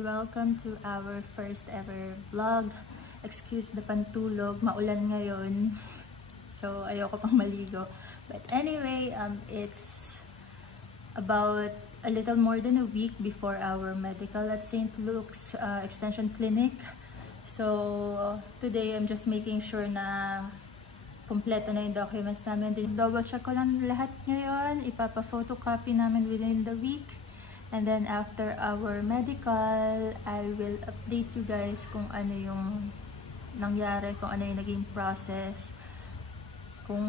welcome to our first ever vlog. Excuse the pantulog, maulan ngayon. So ayoko pang maligo. But anyway, it's about a little more than a week before our medical at St. Luke's Extension Clinic. So today I'm just making sure na kompleto na yung documents namin. Double check ko lang lahat ngayon. Ipapa-photocopy namin within the week. And then after our medical, I will update you guys kung ano yung nangyari, kung ano yung naging process, kung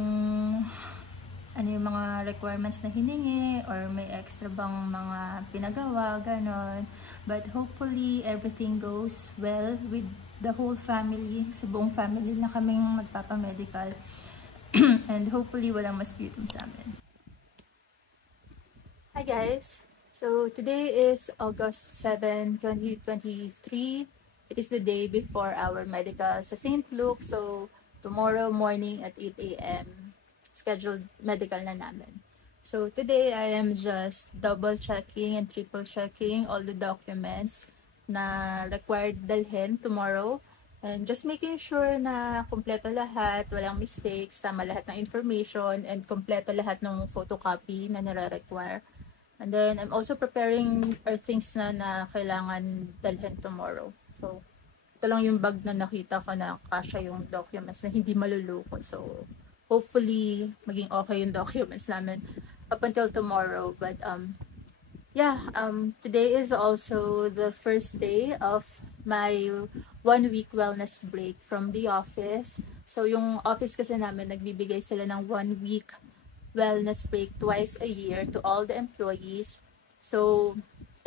ano yung mga requirements na hiningi, or may extra bang mga pinagawa, ganon. But hopefully, everything goes well with the whole family. Sa buong family na kaming magpapamedical. And hopefully, walang masputum sa amin. Hi guys! So today is August 7, 2023. It is the day before our medical sa St. Luke. So tomorrow morning at 8 a.m. scheduled medical na namin. So today I am just double checking and triple checking all the documents na required dalhin tomorrow. And just making sure na kompleto lahat, walang mistakes, tama lahat ng information, and kompleto lahat ng photocopy na nire-require. And then, I'm also preparing our things na kailangan dalhin tomorrow. So, ito lang yung bag na nakita ko na kasya yung documents na hindi malulukot. So, hopefully, maging okay yung documents namin up until tomorrow. But, today is also the first day of my 1-week wellness break from the office. So, yung office kasi namin, nagbibigay sila ng 1 week wellness break twice a year to all the employees. So,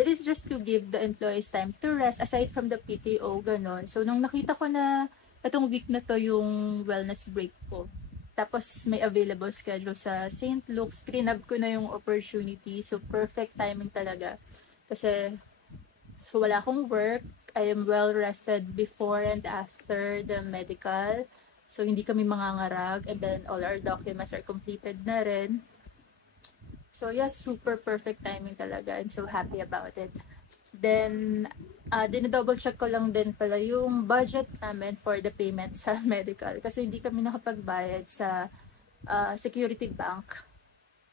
it is just to give the employees time to rest aside from the PTO, ganon. So, nung nakita ko na itong week na to yung wellness break ko, tapos may available schedule sa St. Luke's, screenab ko na yung opportunity. So, perfect timing talaga. Kasi, so wala akong work. I am well rested before and after the medical. So, hindi kami mangangarag, and then all our documents are completed na rin. So, yes, super perfect timing talaga. I'm so happy about it. Then, dinadouble check ko lang din pala yung budget namin for the payment sa medical. Kasi hindi kami nakapagbayad sa Security Bank.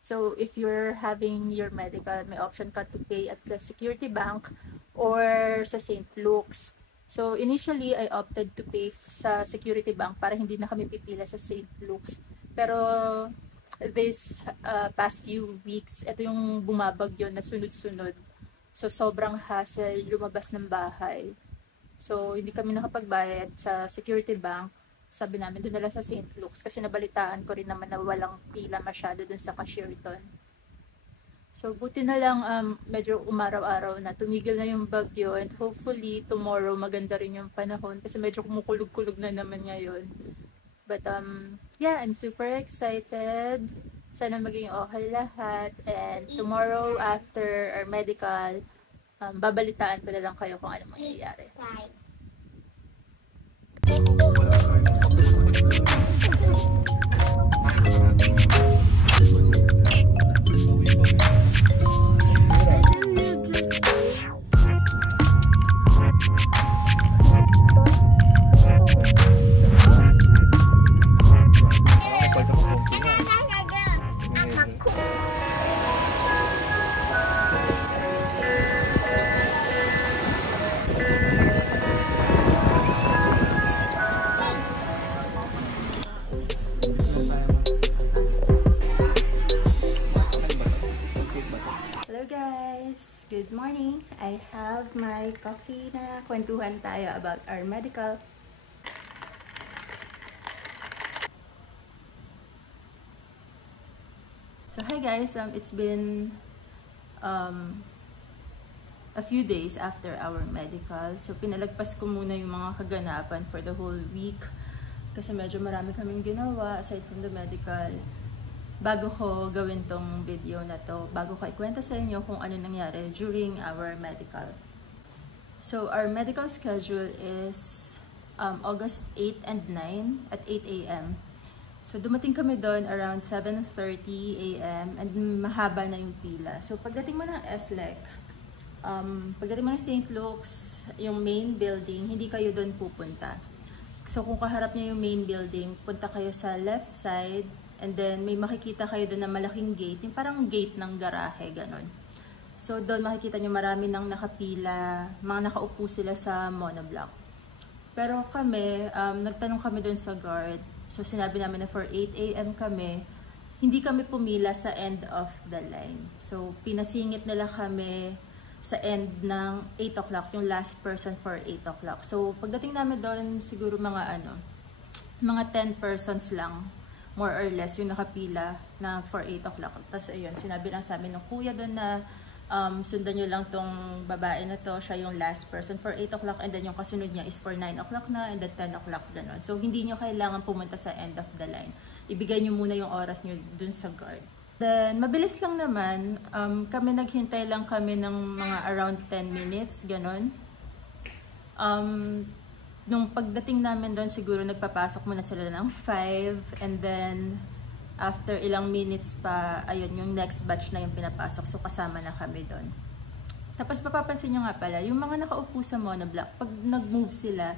So, if you're having your medical, may option ka to pay at the Security Bank or sa St. Luke's. So, initially, I opted to pay sa Security Bank para hindi na kami pipila sa St. Luke's. Pero, this past few weeks, ito yung bumabagyo na sunod-sunod. So, sobrang hassle lumabas ng bahay. So, hindi kami nakapagbayad sa Security Bank. Sabi namin, doon na lang sa St. Luke's. Kasi nabalitaan ko rin naman na walang pila masyado doon sa cashier doon. So, buti na lang medyo umaraw-araw na. Tumigil na yung bagyo, and hopefully tomorrow maganda rin yung panahon kasi medyo kumukulog-kulog na naman ngayon. But I'm super excited. Sana maging okay lahat. And tomorrow after our medical, babalitaan ko na lang kayo kung ano mangyayari. Good morning! I have my coffee na. Kwentuhan tayo about our medical. So hi guys, it's been a few days after our medical. So pinalagpas ko muna yung mga kaganapan for the whole week kasi medyo marami kaming ginawa aside from the medical. Bago ko gawin tong video na to, bago ko ikwento sa inyo kung ano nangyari during our medical. So, our medical schedule is August 8 and 9 at 8 a.m. So, dumating kami doon around 7:30 a.m. and mahaba na yung pila. So, pagdating mo ng SLEC, Pagdating mo ng St. Luke's, yung main building, hindi kayo doon pupunta. So kung kaharap niya yung main building, punta kayo sa left side, and then may makikita kayo doon na malaking gate, yung parang gate ng garahe, ganon. So doon makikita nyo marami nang nakapila, mga nakaupo sila sa monoblock. Pero kami, nagtanong kami doon sa guard, so sinabi namin na for 8 AM kami, hindi kami pumila sa end of the line. So pinasingit nila kami sa end ng 8 o'clock, yung last person for 8 o'clock. So, pagdating namin doon, siguro mga 10 persons lang, more or less, yung nakapila na for 8 o'clock. Tapos, ayun, sinabi lang sa amin ng kuya doon na sundan nyo lang tong babae na to, siya yung last person for 8 o'clock, and then yung kasunod niya is for 9 o'clock na, and then 10 o'clock, gano'n. So, hindi nyo kailangan pumunta sa end of the line. Ibigay nyo muna yung oras nyo dun sa guard. Then, mabilis lang naman, kami naghintay lang kami ng mga around 10 minutes, ganon. Nung pagdating namin doon, siguro nagpapasok muna sila ng 5, and then, after ilang minutes pa, ayun, yung next batch na yung pinapasok, so kasama na kami doon. Tapos, mapapansin nyo nga pala, yung mga nakaupo sa monoblock, pag nag-move sila,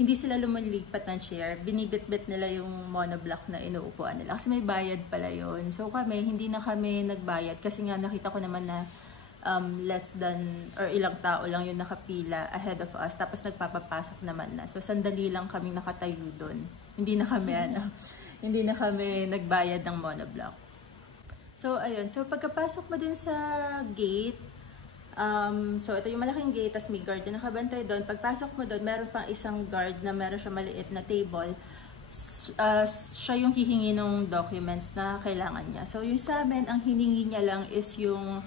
hindi sila lumilipat ng chair, binibit-bit nila yung monoblock na inuupuan nila. Kasi may bayad pala yun. So kami, hindi na kami nagbayad. Kasi nga nakita ko naman na less than, or ilang tao lang yung nakapila ahead of us. Tapos nagpapapasok naman na. So sandali lang kaming nakatayo doon. Hindi na kami, hindi na kami nagbayad ng monoblock. So ayun. So pagkapasok mo dun sa gate, so ito yung malaking gate, tas may guard na nakabantay doon. Pagpasok mo doon, meron pang isang guard na meron siya maliit na table. Siya yung hihingi ng documents na kailangan niya. So yung sa amin, ang hiningi niya lang is yung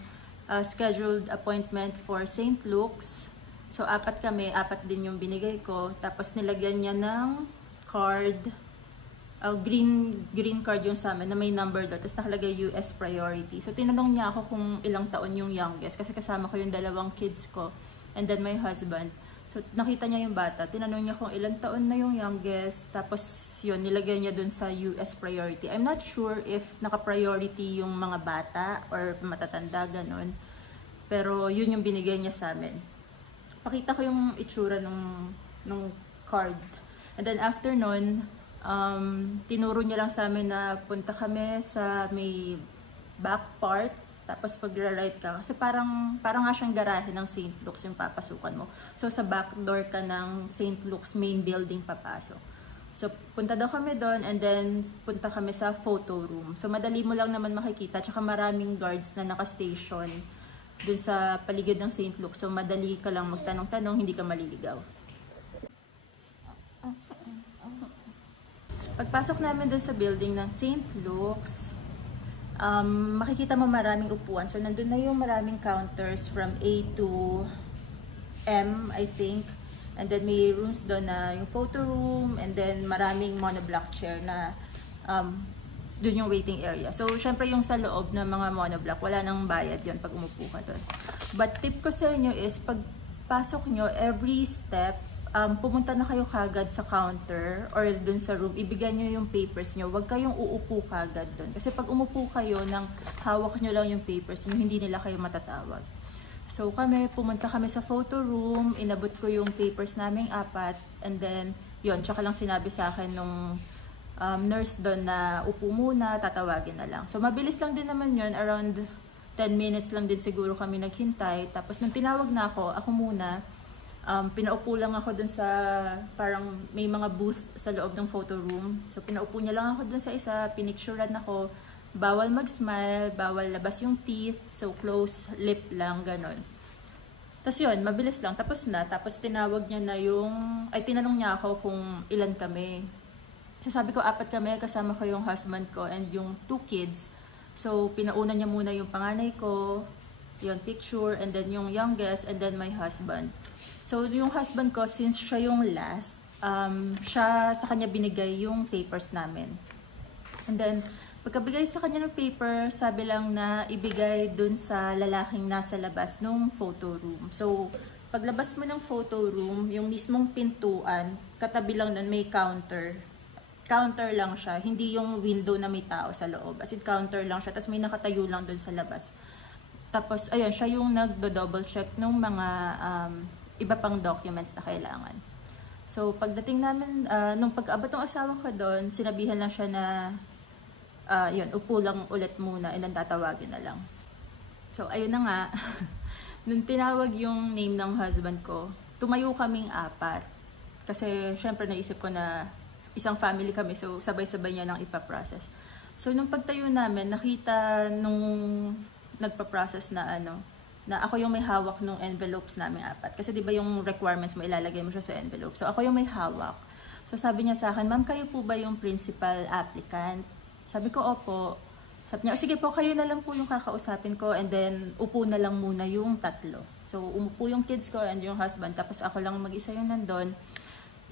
scheduled appointment for St. Luke's. So 4 kami, 4 din yung binigay ko. Tapos nilagyan niya ng card, green card yung sa amin na may number doon, tapos nakalagay US priority. So tinanong niya ako kung ilang taon yung youngest, kasi kasama ko yung 2 kids ko and then my husband. So nakita niya yung bata, tinanong niya kung ilang taon na yung youngest, tapos yun, nilagay niya doon sa US priority. I'm not sure if naka-priority yung mga bata or matatanda, ganun. Pero yun yung binigay niya sa amin. Pakita ko yung itsura ng card. And then after nun, tinuro niya lang sa amin na punta kami sa may back part, tapos pag-right ka, kasi parang nga siyang garahe ng St. Luke's yung papasukan mo. So sa back door ka ng St. Luke's main building papasok. So punta daw kami doon, and then punta kami sa photo room. So madali mo lang naman makikita, tsaka maraming guards na naka-station dun sa paligid ng St. Luke's. So madali ka lang magtanong-tanong, hindi ka maliligaw. Pagpasok namin doon sa building ng St. Luke's, makikita mo maraming upuan. So, nandun na yung maraming counters from A to M, I think. And then, may rooms doon na yung photo room, and then maraming monoblock chair na doon yung waiting area. So, syempre yung sa loob ng mga monoblock, wala nang bayad yon pag umupo ka doon. But tip ko sa inyo is, pagpasok nyo, every step, pumunta na kayo kagad sa counter or dun sa room, ibigay nyo yung papers nyo. Huwag kayong uupo kagad dun. Kasi pag umupo kayo, nang hawak nyo lang yung papers nyo, hindi nila kayo matatawag. So kami, pumunta kami sa photo room, inabot ko yung papers naming 4, and then, yun, tsaka lang sinabi sa akin nung nurse doon na upo muna, tatawagin na lang. So mabilis lang din naman yun, around 10 minutes lang din siguro kami naghintay. Tapos nung tinawag na ako muna, pinaupo lang ako dun sa, parang may mga booth sa loob ng photo room. So pinaupo niya lang ako dun sa isa, pinicturean ako. Bawal mag-smile, bawal labas yung teeth, so close lip lang, ganon. Tapos yun, mabilis lang, tapos na. Tapos tinawag niya na tinanong niya ako kung ilan kami. So sabi ko 4 kami, kasama ko yung husband ko and yung 2 kids. So pinauna niya muna yung panganay ko, yung picture, and then yung youngest, and then my husband. So yung husband ko, since siya yung last, siya sa kanya binigay yung papers namin. And then pagkabigay sa kanya ng paper, sabi lang na ibigay dun sa lalaking nasa labas ng photo room. So paglabas mo ng photo room, yung mismong pintuan, katabi lang nun may counter. Counter lang siya, hindi yung window na may tao sa loob. As in counter lang siya, tapos may nakatayo lang dun sa labas. Tapos, ayun, siya yung nagdo-double check ng mga iba pang documents na kailangan. So, pagdating namin, nung pag-abot ng asawa ko doon, sinabihan lang siya na, yun, upo lang ulit muna, and then tatawagin na lang. So, ayun na nga. Nung tinawag yung name ng husband ko, tumayo kaming 4. Kasi, syempre, naisip ko na isang family kami, so sabay-sabay niya nang ipaprocess. So, nung pagtayo namin, nakita nung nagpa-process na na ako yung may hawak ng envelopes namin 4. Kasi di ba yung requirements mo, ilalagay mo siya sa envelope. So, ako yung may hawak. So, sabi niya sa akin, ma'am, kayo po ba yung principal applicant? Sabi ko, opo. Sabi niya, sige po, kayo na lang po yung kakausapin ko, and then, upo na lang muna yung 3. So, umupo yung kids ko and yung husband, tapos ako lang mag-isa yung nandun.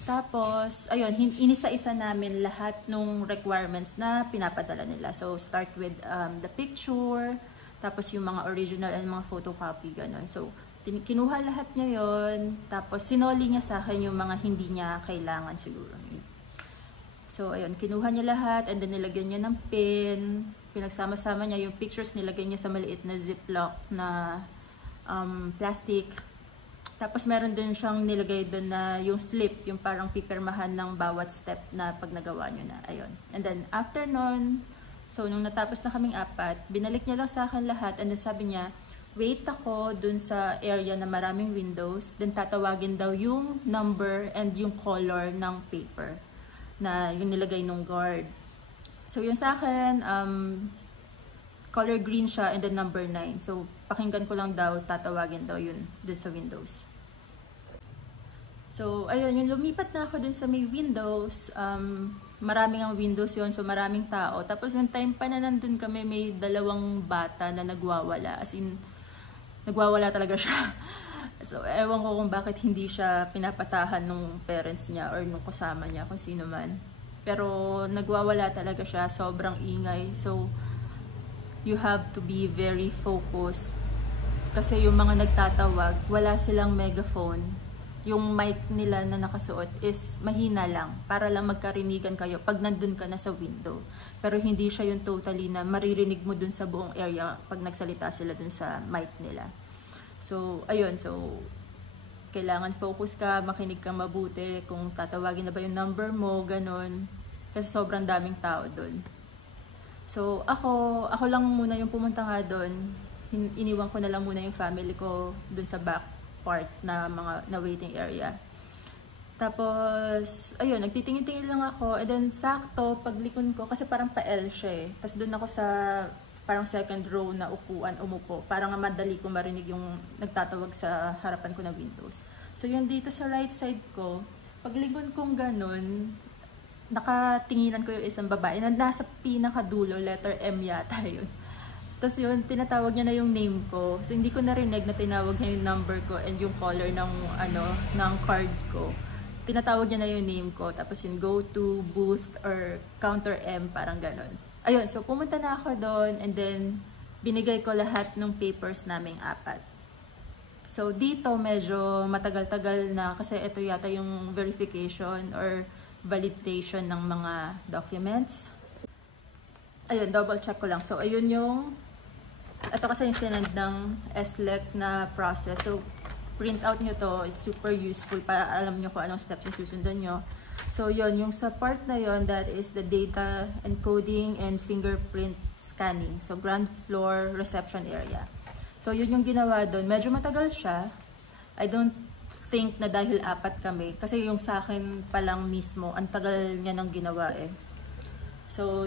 Tapos, ayun, inisa-isa namin lahat ng requirements na pinapadala nila. So, start with the picture, tapos yung mga original and mga photocopy, gano'n. So, kinuha lahat niya yon, tapos sinoli niya sa akin yung mga hindi niya kailangan siguro. So, ayun, kinuha niya lahat, and then nilagyan niya ng pin, pinagsama-sama niya yung pictures, nilagay niya sa maliit na ziplock na plastic. Tapos meron din siyang nilagay doon na yung slip, yung parang pipirmahan ng bawat step na pag nagawa niyo na. Ayun. And then after nun, so nung natapos na kaming 4, binalik niya lang sa akin lahat, and then sabi niya, wait ako dun sa area na maraming windows, then tatawagin daw yung number and yung color ng paper na yung nilagay nung guard. So yun sa akin, color green siya and then number 9. So pakinggan ko lang daw, tatawagin daw yun dun sa windows. So ayun, yung lumipat na ako dun sa may windows, maraming ang windows yon, so maraming tao. Tapos yung time pa na nandun kami, may 2 bata na nagwawala. As in, nagwawala talaga siya. So, ewan ko kung bakit hindi siya pinapatahan nung parents niya or nung kasama niya, kung sino man. Pero nagwawala talaga siya, sobrang ingay. So, you have to be very focused. Kasi yung mga nagtatawag, wala silang megaphone. Yung mic nila na nakasuot is mahina lang para lang magkarinigan kayo pag nandun ka na sa window. Pero hindi siya yung totally na maririnig mo dun sa buong area pag nagsalita sila dun sa mic nila. So, ayun. So, kailangan focus ka, makinig ka mabuti kung tatawagin na ba yung number mo, ganun. Kasi sobrang daming tao dun. So, ako lang muna yung pumunta nga dun. Iniwan ko na lang muna yung family ko dun sa back part na mga na waiting area. Tapos, ayun, nagtitingin-tingin lang ako, and then sakto, paglikon ko, kasi parang pa-L siya eh. Tapos doon ako sa parang second row na upuan, umupo. Parang madali ko marinig yung nagtatawag sa harapan ko na windows. So, yung dito sa right side ko, paglikon kong ganun, nakatinginan ko yung isang babae na nasa pinakadulo, letter M yata yun. Tapos yun, tinatawag niya na yung name ko. So, hindi ko narinig na tinawag niya yung number ko and yung color ng, ng card ko. Tinatawag niya na yung name ko. Tapos yung go to booth or counter M, parang ganon. Ayun, so pumunta na ako doon, and then binigay ko lahat ng papers naming 4. So, dito medyo matagal-tagal na kasi ito yata yung verification or validation ng mga documents. Ayun, double check ko lang. So, ayun yung ito kasi yung sinend ng SLEC na process. So, print out nyo to. It's super useful para alam nyo kung anong steps yung susundan nyo. So, yun. Yung sa part na yun, that is the data encoding and fingerprint scanning. So, ground floor reception area. So, yun yung ginawa doon. Medyo matagal siya. I don't think na dahil 4 kami. Kasi yung sa akin palang mismo, ang tagal niya nang ginawa eh. So,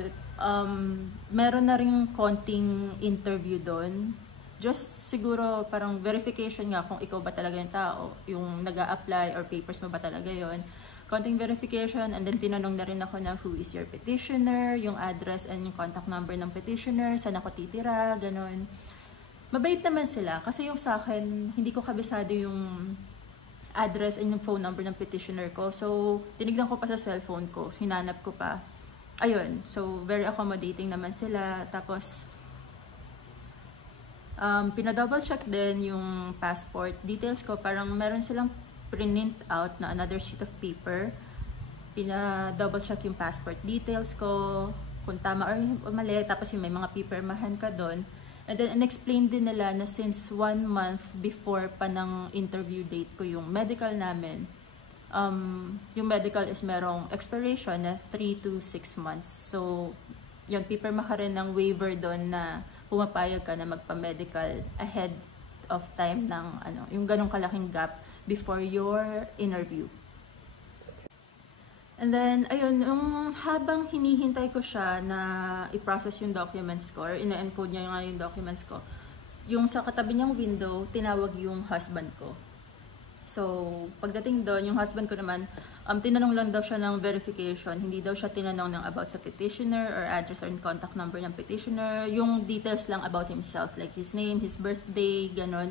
meron na rin konting interview doon. Just siguro parang verification nga kung ikaw ba talaga yung tao, yung nag-a-apply or papers mo ba talaga yon. Konting verification, and then tinanong na rin ako na who is your petitioner, yung address and yung contact number ng petitioner, saan ako titira, ganon. Mabait naman sila kasi yung sa akin, hindi ko kabisado yung address and yung phone number ng petitioner ko. So, tinignan ko pa sa cellphone ko, hinanap ko pa. Ayun, so very accommodating naman sila. Tapos, pinadouble check din yung passport details ko. Parang meron silang print out na another sheet of paper. Pinadouble check yung passport details ko, kung tama or mali. Tapos yung may mga pipirmahan ka doon. And then, in-explain din nila na since 1 month before pa ng interview date ko yung medical namin, yung medical is merong expiration na 3 to 6 months. So, yun, pipirma ka rin ng waiver doon na pumapayag ka na magpa-medical ahead of time ng yung ganong kalaking gap before your interview. And then, ayun, habang hinihintay ko siya na i-process yung documents ko, or ina-encode niya nga yung documents ko, yung sa katabi niyang window, tinawag yung husband ko. So, pagdating doon, yung husband ko naman, tinanong lang daw siya ng verification. Hindi daw siya tinanong ng about sa petitioner or address or contact number ng petitioner. Yung details lang about himself, like his name, his birthday, ganon.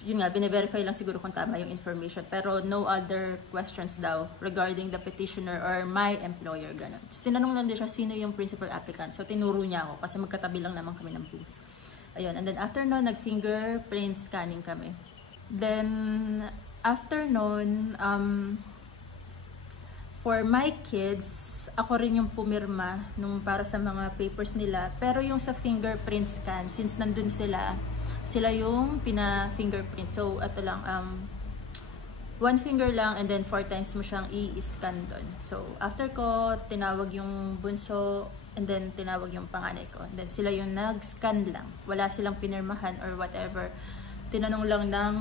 Yun nga, bine-verify lang siguro kung tama yung information. Pero no other questions daw regarding the petitioner or my employer, ganon. Just tinanong lang din siya sino yung principal applicant. So, tinuro niya ako kasi magkatabi lang naman kami ng booth. Ayun, and then after nun, nag-fingerprint scanning kami. Then, after nun, for my kids, ako rin yung pumirma nung para sa mga papers nila. Pero yung sa fingerprint scan, since nandun sila yung pina-fingerprint. So, ito lang, 1 finger lang and then 4 times mo siyang i-scan doon. So, after ko, tinawag yung bunso and then tinawag yung panganay ko. And then sila yung nag-scan lang. Wala silang pinirmahan or whatever. Tinanong lang ng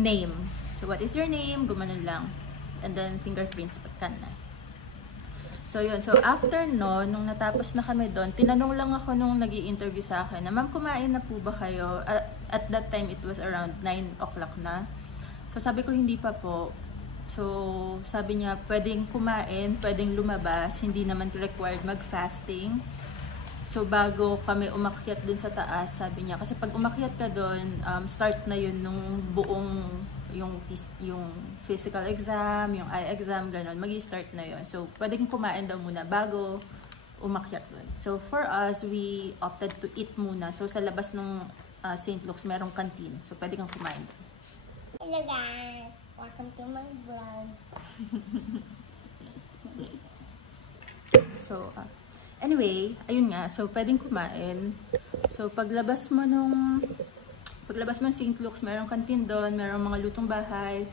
name. So, what is your name? Gumanon lang. And then, fingerprints, scan na. So, yun. So, after no, nung natapos na kami doon, tinanong lang ako nung nag-i-interview sa akin na, ma'am, kumain na po ba kayo? At that time, it was around 9 o'clock na. So, sabi ko, hindi pa po. So, sabi niya, pwedeng kumain, pwedeng lumabas, hindi naman required mag-fasting. So, bago kami umakyat dun sa taas, sabi niya, kasi pag umakyat ka dun, start na yun nung buong yung physical exam, yung eye exam, gano'n, mag-i-start na yun. So, pwedeng kumain daw muna bago umakyat dun. So, for us, we opted to eat muna. So, sa labas ng St. Luke's, merong canteen. So, pwede kang kumain dun. Hello guys! Welcome to my vlog. So, anyway, ayun nga. So, pwedeng kumain. So, paglabas mo ng St. Luke's, merong canteen doon, merong mga lutong bahay.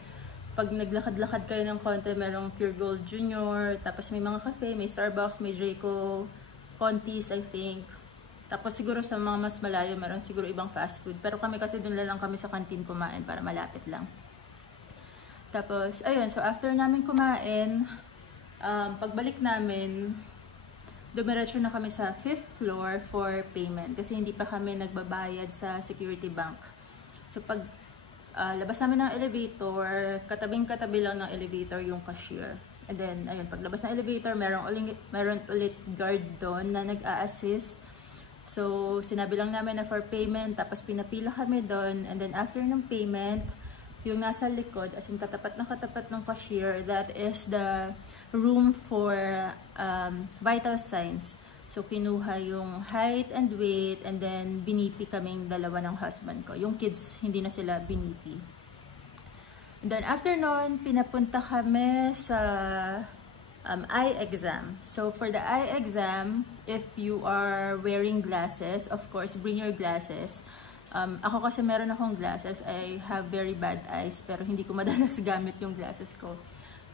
Pag naglakad-lakad kayo ng konti, merong Pure Gold Junior, tapos may mga cafe, may Starbucks, may Draco, Contis, I think. Tapos siguro sa mga mas malayo, meron siguro ibang fast food. Pero kami kasi doon lang kami sa canteen kumain para malapit lang. Tapos, ayun, so after namin kumain, pagbalik namin, dumiretso na kami sa 5th floor for payment kasi hindi pa kami nagbabayad sa Security Bank. So pag labas namin ng elevator, katabing-katabi lang ng elevator yung cashier. And then, ayun, paglabas ng elevator, meron ulit guard doon na nag-a-assist. So, sinabi lang namin na for payment, tapos pinapila kami doon. And then after ng payment, yung nasa likod, as in katapat ng cashier, that is the room for vital signs. So, kinuha yung height and weight, and then binipi kaming dalawa ng husband ko. Yung kids, hindi na sila binipi. And then, after nun, pinapunta kami sa eye exam. So, for the eye exam, if you are wearing glasses, of course, bring your glasses. Ako kasi meron akong glasses. I have very bad eyes, pero hindi ko madalas gamit yung glasses ko.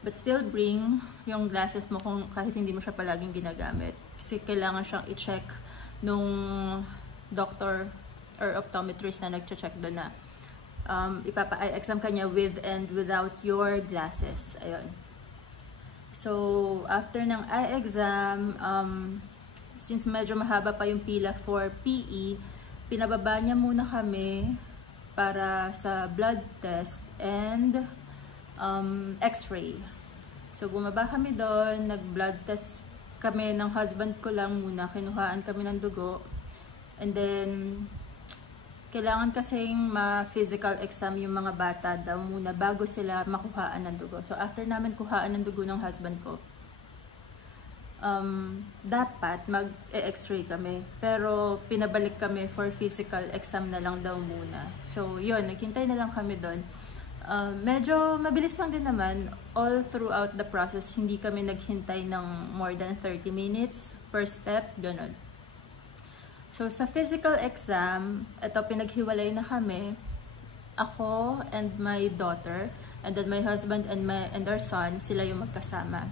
But still bring yung glasses mo kung kahit hindi mo siya palaging ginagamit. Kasi kailangan siyang i-check nung doctor or optometrist na nag-check doon na ipapa-eye exam kanya with and without your glasses. Ayun. So, after ng eye exam, since medyo mahaba pa yung pila for PE, pinababa niya muna kami para sa blood test and x-ray. So, bumaba kami doon, nag-blood test kami ng husband ko lang muna, kinuhaan kami ng dugo. And then, kailangan kasing ma-physical exam yung mga bata daw muna bago sila makuhaan ng dugo. So, after namin kuhaan ng dugo ng husband ko, dapat mag-x-ray kami. Pero, pinabalik kami for physical exam na lang daw muna. So, yun, naghintay na lang kami doon. Medyo mabilis lang din naman. All throughout the process, hindi kami naghintay ng more than 30 minutes per step, ganun. So, sa physical exam, ito pinaghiwalay na kami. Ako and my daughter, and then my husband and our son, sila yung magkasama.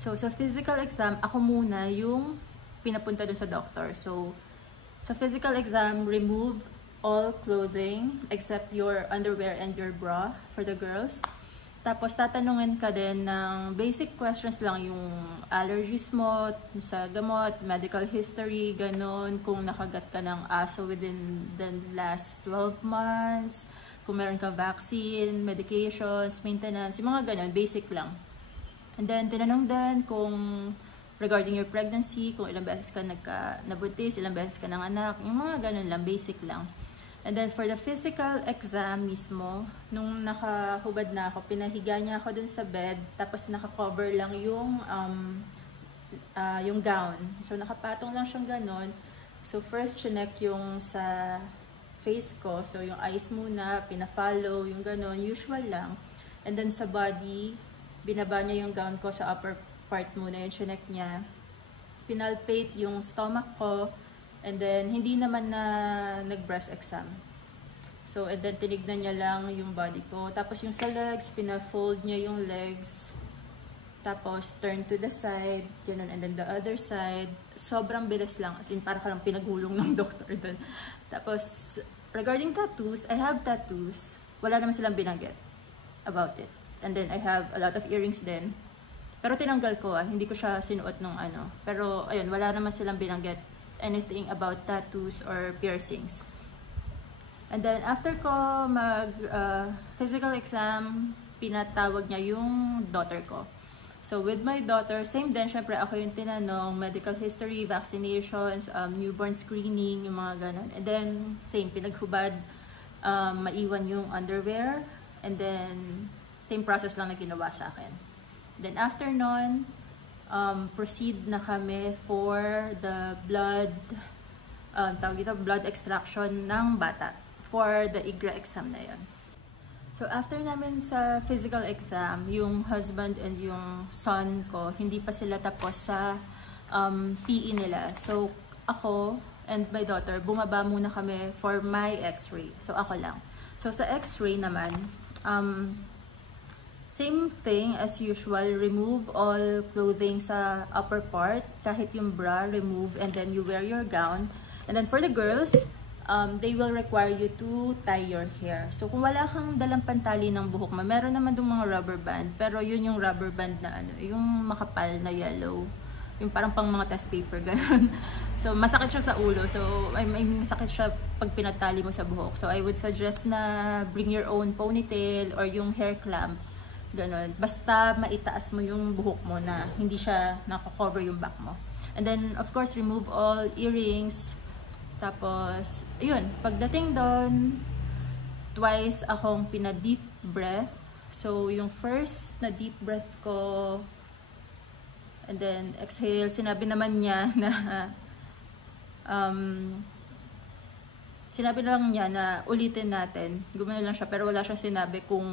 So, sa physical exam, ako muna yung pinapunta dun sa doctor. So, sa physical exam, remove all clothing except your underwear and your bra for the girls. Tapos, tatanungin ka din ng basic questions lang, yung allergies mo sa gamot, medical history, ganon, kung nakagat ka ng aso within the last 12 months, kung meron ka vaccine, medications, maintenance, yung mga ganon, basic lang. And then, tinanong din kung regarding your pregnancy, kung ilang beses ka nabuntis, ilang beses ka ng anak, yung mga ganon lang, basic lang. And then, for the physical exam mismo, nung nakahubad na ako, pinahiga niya ako dun sa bed, tapos naka-cover lang yung gown. So, nakapatong lang siyang ganon. So, first, chinek yung sa face ko. So, yung eyes muna, pina-follow, yung ganon, usual lang. And then, sa body, binaba niya yung gown ko sa upper part muna, yung chinek niya. Pinalpate yung stomach ko. And then, hindi naman na nag-breast exam. So, and then, tinignan niya lang yung body ko. Tapos, yung sa legs, pina-fold niya yung legs. Tapos, turn to the side. Ganun. And then, the other side. Sobrang bilis lang. As in, parang pinaghulong ng doktor dun. Tapos, regarding tattoos, I have tattoos. Wala naman silang binanggit about it. And then, I have a lot of earrings din. Pero, tinanggal ko Hindi ko siya sinuot nung ano. Pero, ayun, wala naman silang binanggit anything about tattoos or piercings. And then, after ko physical exam, pinatawag niya yung daughter ko. So, with my daughter, same din, syempre ako yung tinanong, medical history, vaccinations, newborn screening, yung mga ganun. And then, same, pinaghubad, maiwan yung underwear, and then, same process lang na ginawa sa akin. Then, after nun, proceed na kami for the blood blood extraction ng bata for the IGRA exam na yun. So after namin sa physical exam, yung husband and yung son ko, hindi pa sila tapos sa PE nila. So ako and my daughter, bumaba muna kami for my x-ray. So ako lang. So sa x-ray naman, same thing as usual, remove all clothing sa upper part, kahit yung bra, remove, and then you wear your gown. And then for the girls, they will require you to tie your hair. So kung wala kang dalang pantali ng buhok mo, meron naman dong mga rubber band, pero yun yung rubber band na yung makapal na yellow, yung parang pang mga test paper, ganun. So masakit siya sa ulo, so may masakit siya pag pinatali mo sa buhok. So I would suggest na bring your own ponytail or yung hair clamp. Ganon. Basta maitaas mo yung buhok mo na hindi siya nako-cover yung back mo. And then, of course, remove all earrings. Tapos, yun. Pagdating doon, twice akong pina-deep breath. So, yung first na deep breath ko, and then exhale, sinabi naman niya na sinabi lang niya na ulitin natin. Gumano lang siya, pero wala siya sinabi kung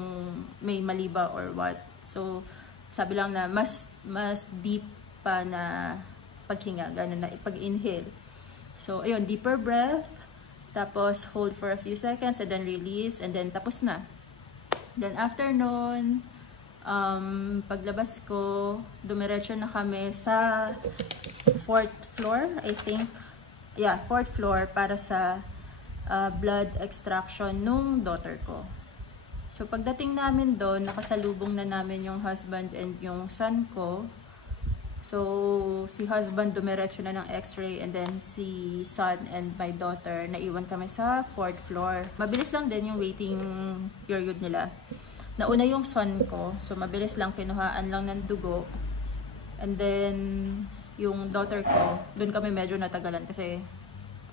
may mali ba or what. So, sabi lang na mas deep pa na paghinga, gano'n na pag-inhale. So, ayun, deeper breath, tapos hold for a few seconds, and then release, and then tapos na. Then, after nun, paglabas ko, dumiretso na kami sa 4th floor, I think. Yeah, 4th floor para sa blood extraction nung daughter ko. So, pagdating namin doon, nakasalubong na namin yung husband and yung son ko. So, si husband dumiretso na ng x-ray, and then si son and my daughter, naiwan kami sa 4th floor. Mabilis lang din yung waiting period nila. Nauna yung son ko, so mabilis lang, kinuhaan lang ng dugo. And then, yung daughter ko, doon kami medyo natagalan kasi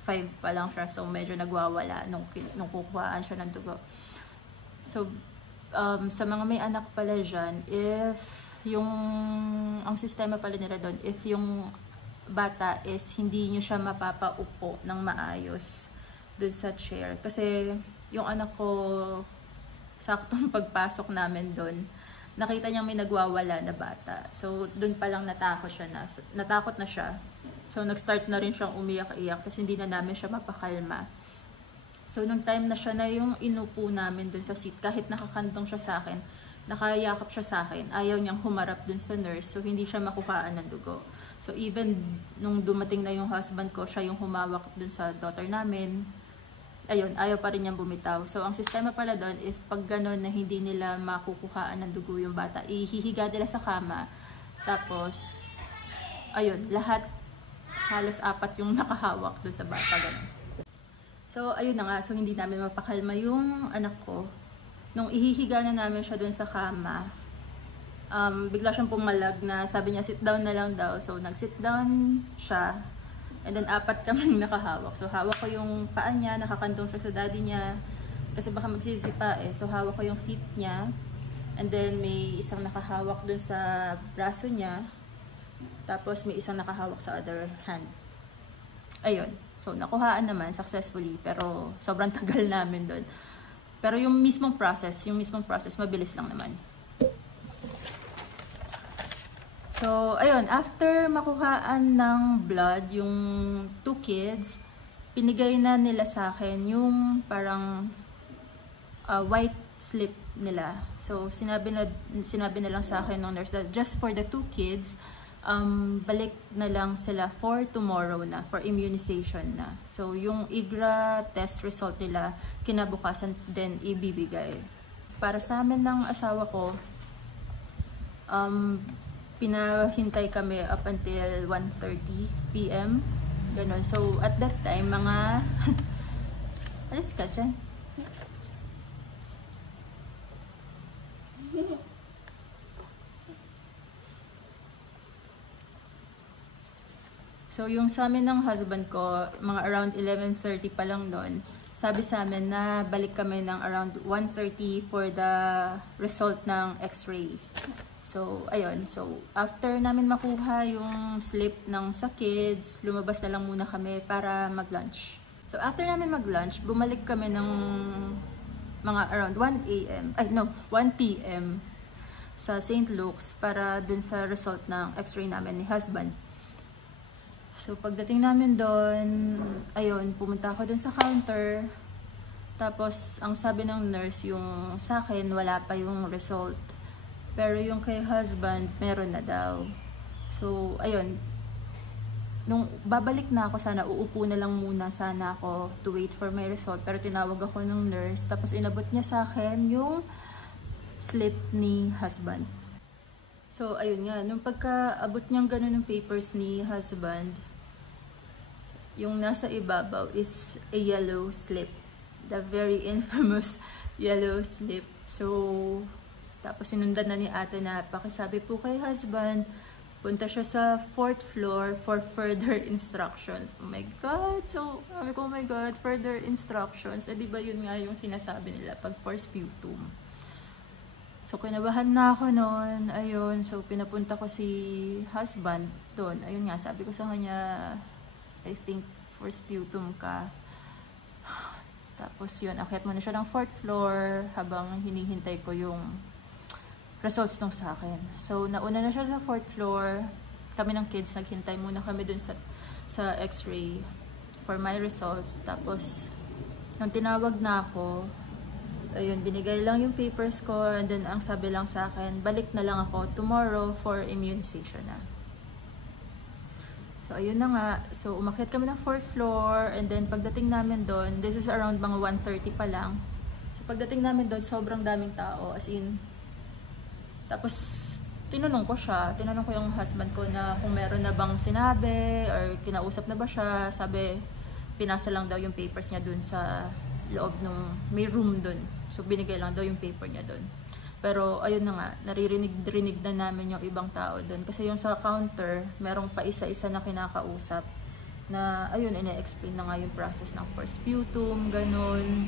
5 pa lang siya, so medyo nagwawala nung kukuhaan siya ng dugo. So, sa mga may anak pala dyan, if ang sistema pala nila doon, if yung bata is hindi nyo siya mapapaupo ng maayos doon sa chair. Kasi yung anak ko, saktong pagpasok namin doon, nakita niya may nagwawala na bata. So, doon pa lang natakot na siya. So, nag-start na rin siyang umiyak-iyak kasi hindi na namin siya mapakalma. So, nung time na siya na yung inupo namin dun sa seat, kahit nakakantong siya sa akin, nakayakap siya sa akin, ayaw niyang humarap dun sa nurse, so hindi siya makuhaan ng dugo. So, even nung dumating na yung husband ko, siya yung humawak dun sa daughter namin, ayun, ayaw pa rin niyang bumitaw. So, ang sistema pala doon, if pag gano'n na hindi nila makukuhaan ng dugo yung bata, ihihiga nila sa kama, tapos, ayun, lahat, halos 4 yung nakahawak dun sa bata, gano'n. So, ayun na nga. So, hindi namin mapakalma yung anak ko. Nung ihihiga na namin siya dun sa kama, bigla siyang pumalag na sabi niya, sit down na lang daw. So, nag-sit down siya. And then, 4 kaming nakahawak. So, hawak ko yung paa niya, nakakantong siya sa daddy niya. Kasi baka magsisipa eh. So, hawak ko yung feet niya. And then, may isang nakahawak dun sa braso niya. Tapos, may isang nakahawak sa other hand. Ayun. So, nakuhaan naman successfully, pero sobrang tagal namin doon. Pero yung mismong process, mabilis lang naman. So, ayun, after makuhaan ng blood, yung 2 kids, pinigay na nila sa akin yung parang white slip nila. So, sinabi na lang sa akin ng nurse that just for the 2 kids, balik na lang sila for tomorrow na, for immunization na. So, yung IGRA test result nila, kinabukasan din ibibigay. Para sa amin ng asawa ko, pinahintay kami up until 1:30 p.m. Ganun. So, at that time, mga... alis ka dyan. So, yung sa amin ng husband ko, mga around 11:30 pa lang doon, sabi sa amin na balik kami ng around 1:30 for the result ng x-ray. So, ayun. So, after namin makuha yung slip ng sa kids, lumabas na lang muna kami para mag-lunch. So, after namin mag-lunch, bumalik kami ng mga around 1 p.m. sa St. Luke's para dun sa result ng x-ray namin ni husband. So, pagdating namin doon, ayun, pumunta ako doon sa counter. Tapos, ang sabi ng nurse, yung sa akin, wala pa yung result. Pero yung kay husband, meron na daw. So, ayun. Nung babalik na ako, sana uupo na lang muna sana ako to wait for my result. Pero tinawag ako ng nurse. Tapos, inabot niya sa akin yung slip ni husband. So, ayun nga. Nung pagkaabot niyang ganun ng papers ni husband, yung nasa ibabaw is a yellow slip. The very infamous yellow slip. So, tapos sinundan na ni ate na pakisabi po kay husband, punta siya sa 4th floor for further instructions. Oh my God! So, sabi ko, oh my God, further instructions. Eh, di ba yun nga yung sinasabi nila pag for sputum. So, kinabahan na ako noon. Ayun, so pinapunta ko si husband doon. Ayun nga, sabi ko sa kanya, I think for sputum ka. Tapos yun, akyat muna siya ng 4th floor habang hinihintay ko yung results nung sa akin. So, nauna na siya sa 4th floor. Kami ng kids, naghintay muna kami dun sa x-ray for my results. Tapos, nung tinawag na ako, ayun, binigay lang yung papers ko, and then ang sabi lang sa akin, balik na lang ako tomorrow for immunization na. So, ayun na nga. So, umakyat kami ng 4th floor, and then pagdating namin doon, this is around mga 1:30 pa lang. So, pagdating namin doon, sobrang daming tao, as in. Tapos, tinanong ko yung husband ko na kung meron na bang sinabi, or kinausap na ba siya. Sabi, pinasa lang daw yung papers niya doon sa loob ng may room doon. So, binigay lang daw yung paper niya doon. Pero, ayun na nga, naririnig na namin yung ibang tao doon. Kasi yung sa counter, merong pa isa-isa na kinakausap. Na, ayun, ina-explain na nga yung process ng first sputum, ganun.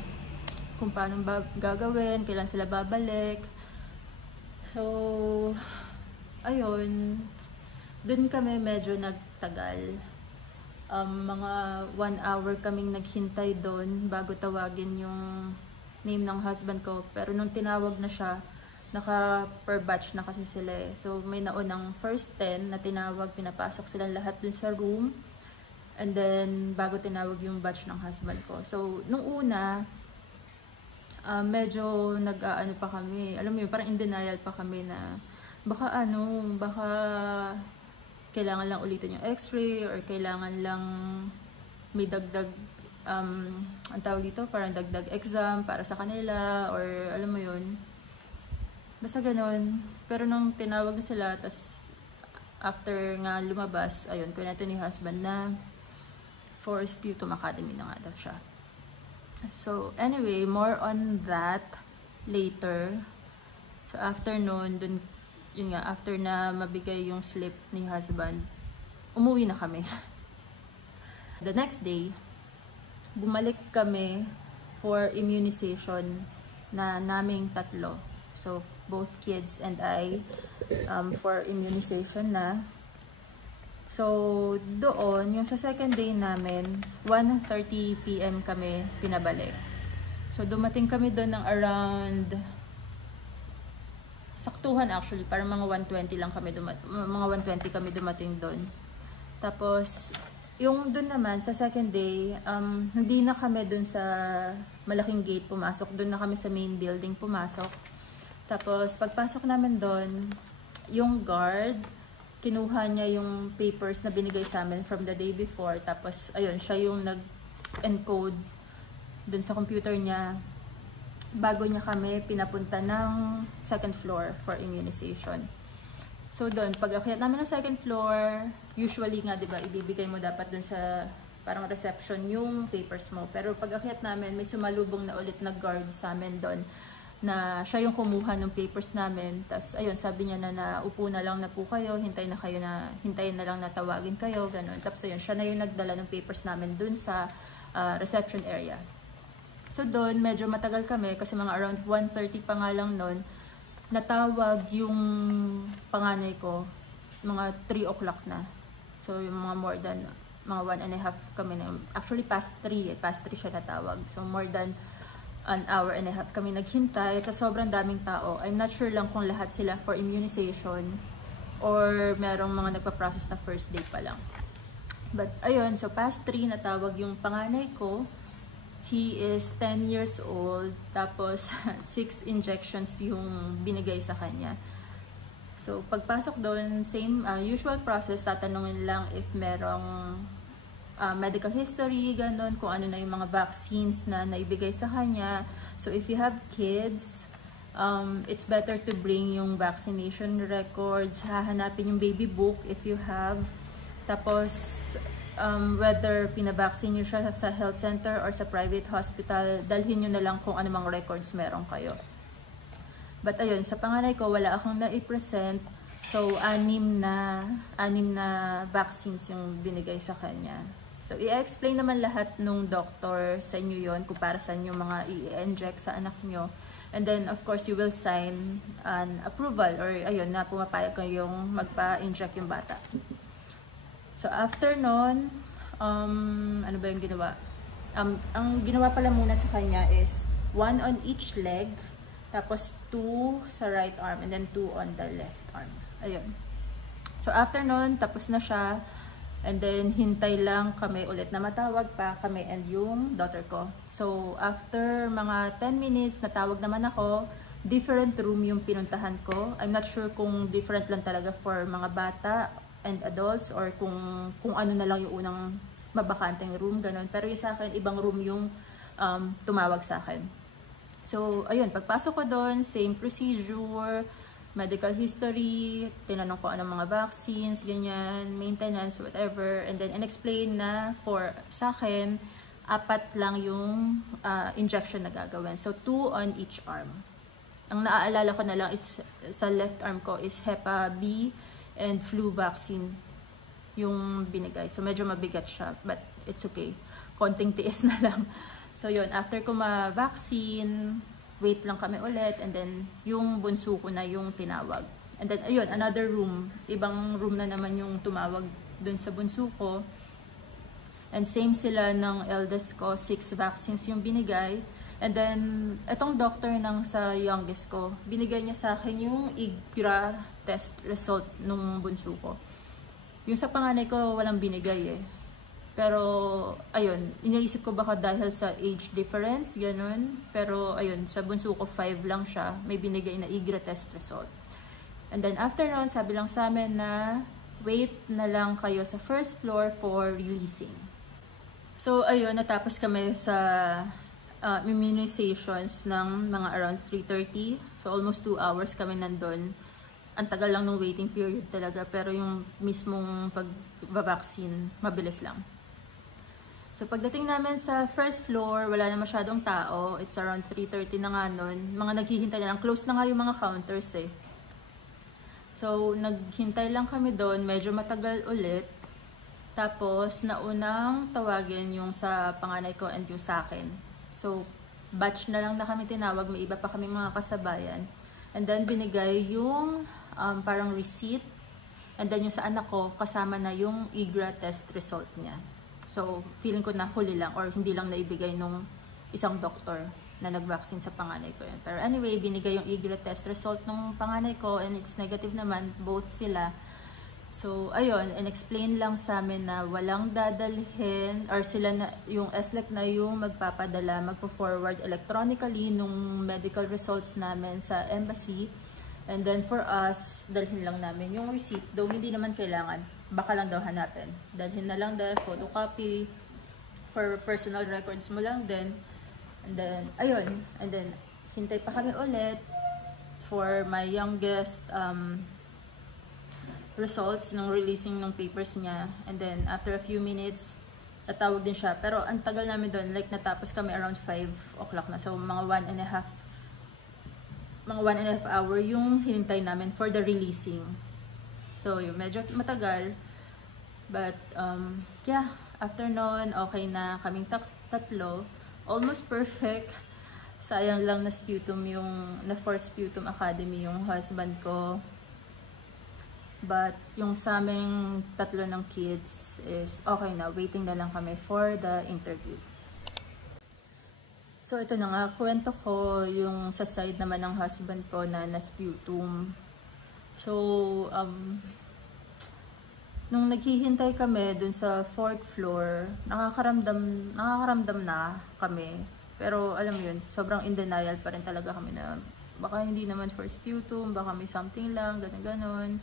Kung paano gagawin, kailan sila babalik. So, ayun. Doon kami medyo nagtagal. Mga 1 hour kaming naghintay doon bago tawagin yung name ng husband ko. Pero nung tinawag na siya, naka per batch na kasi sila eh. So may naunang first 10 na tinawag, pinapasok silang lahat dun sa room. And then, bago tinawag yung batch ng husband ko. So, nung una, medyo nag-ano pa kami. Alam mo yun, parang in denial pa kami na baka kailangan lang ulitin yung x-ray or kailangan lang may dagdag, ang tawag dito, parang dagdag exam para sa kanila or alam mo yun. Basta ganun. Pero nung tinawag na sila, tas after nga lumabas, ayun, kwento ni husband na for Sputum Academy na nga daw siya. So, anyway, more on that later. So, after nun, dun, yun nga, after na mabigay yung slip ni husband, umuwi na kami. The next day, bumalik kami for immunization na naming tatlo. So, both kids and I, for immunization na. So, doon, yung sa second day namin, 1:30 PM kami pinabalik. So, dumating kami doon ng around, saktuhan actually, parang mga 1:20 lang kami mga 1:20 kami dumating doon. Tapos, yung doon naman, sa second day, hindi na kami doon sa malaking gate pumasok. Doon na kami sa main building pumasok. Tapos, pagpasok namin doon, yung guard, kinuha niya yung papers na binigay sa amin from the day before. Tapos, ayun, siya yung nag-encode dun sa computer niya. Bago niya kami pinapunta ng second floor for immunization. So, doon, pag akyat namin ng second floor, usually nga, di ba, ibibigay mo dapat dun sa parang reception yung papers mo. Pero pag akyat namin, may sumalubong na ulit na guard sa amin doon na siya yung kumuha ng papers namin. Tapos, ayun, sabi niya na upo na lang na po kayo, hintayin na lang na tawagin kayo, ganun. Tapos, ayun, siya na yung nagdala ng papers namin dun sa reception area. So, doon, medyo matagal kami kasi mga around 1:30 pa nga lang noon, natawag yung panganay ko, mga 3 o'clock na. So, yung mga more than, mga 1.5 kami na, actually past 3 siya natawag. So, more than an hour and a half kami naghintay. Tapos sobrang daming tao. I'm not sure lang kung lahat sila for immunization or merong mga nagpa-process na first day pa lang. But ayun, so past 3 natawag yung panganay ko. He is 10 years old. Tapos 6 injections yung binigay sa kanya. So pagpasok doon, same usual process, tatanungin lang if merong medical history, ganun, kung ano na yung mga vaccines na naibigay sa kanya. So, if you have kids, it's better to bring yung vaccination records, hahanapin yung baby book if you have. Tapos, whether pinabaksin nyo siya sa health center or sa private hospital, dalhin nyo na lang kung anumang records meron kayo. But ayun, sa panganay ko, wala akong na-i-present. So, 6 na vaccines yung binigay sa kanya. So, i-explain naman lahat nung doctor sa inyo yon kung para saan yung mga i-inject sa anak nyo. And then, of course, you will sign an approval or ayun, na pumapayag kayong magpa-inject yung bata. So, after nun, ano ba yung ginawa? Ang ginawa pala muna sa kanya is 1 on each leg, tapos 2 sa right arm, and then 2 on the left arm. Ayun. So, after nun, tapos na siya. And then, hintay lang kami ulit na matawag pa kami and yung daughter ko. So, after mga 10 minutes, natawag naman ako. Different room yung pinuntahan ko. I'm not sure kung different lang talaga for mga bata and adults or kung ano na lang yung unang mabakanteng room, ganun. Pero yung sa akin, ibang room yung tumawag sa akin. So, ayun, pagpasok ko doon, same procedure, medical history, tinanong ko anong mga vaccines, ganyan, maintenance, whatever. And then, in-explain na sa akin, 4 lang yung injection na gagawin. So, 2 on each arm. Ang naaalala ko na lang is, sa left arm ko is Hepa B and flu vaccine yung binigay. So, medyo mabigat siya, but it's okay. Konting tiis na lang. So, yun, after ko ma-vaccine, wait lang kami ulit, and then yung bunso ko na yung tinawag. And then, ayun, another room. Ibang room na naman yung tumawag dun sa bunso ko. And same sila ng eldest ko, 6 vaccines yung binigay. And then, etong doctor ng sa youngest ko, binigay niya sa akin yung IGRA test result nung bunso ko. Yung sa panganay ko, walang binigay eh. Pero, ayun, iniisip ko baka dahil sa age difference, ganun. Pero, ayun, sa bunso ko 5 lang siya, may binigay na IGRA test result. And then, after nun, sabi lang sa amin na wait na lang kayo sa first floor for releasing. So, ayun, natapos kami sa immunizations ng mga around 3:30. So, almost 2 hours kami nandun. Ang tagal lang ng waiting period talaga, pero yung mismong pag-vaccine, mabilis lang. So, pagdating namin sa first floor, wala na masyadong tao. It's around 3:30 na nga nun. Mga naghihintay na lang. Close na nga yung mga counters eh. So, naghintay lang kami doon. Medyo matagal ulit. Tapos, naunang tawagin yung sa panganay ko and yung sa akin. So, batch na lang na kami tinawag. May iba pa kami mga kasabayan. And then, binigay yung parang receipt. And then, yung sa anak ko, kasama na yung IGRA test result niya. So, feeling ko na huli lang or hindi lang naibigay nung isang doktor na nag-vaccine sa panganay ko yun. Pero anyway, binigay yung IGRA test result ng panganay ko and it's negative naman, both sila. So, ayun, and-explain lang sa amin na walang dadalhin or sila na, yung SLEC na yung magpapadala, magpo-forward electronically nung medical results namin sa embassy. And then for us, dalhin lang namin yung receipt, though hindi naman kailangan. Baka lang daw hanapin. Dalhin na lang dahil photocopy for personal records mo lang din. And then, ayun. And then, hintay pa kami ulit for my youngest results ng releasing ng papers niya. And then, after a few minutes, natawag din siya. Pero, ang tagal namin doon, like natapos kami around 5 o'clock na. So, mga 1.5 hour yung hinintay namin for the releasing. So, yun, medyo matagal. But, yeah, after nun, okay na kaming tatlo. Almost perfect. Sayang lang na sputum yung, na-for sputum academy yung husband ko. But, yung sa aming tatlo ng kids is okay na. Waiting na lang kami for the interview. So, ito na nga. Kwento ko yung sa side naman ng husband ko na na-sputum. So, nung naghihintay kami dun sa 4th floor, nakakaramdam na kami. Pero alam mo yun, sobrang in denial pa rin talaga kami na baka hindi naman for sputum, baka may something lang, ganun-ganon.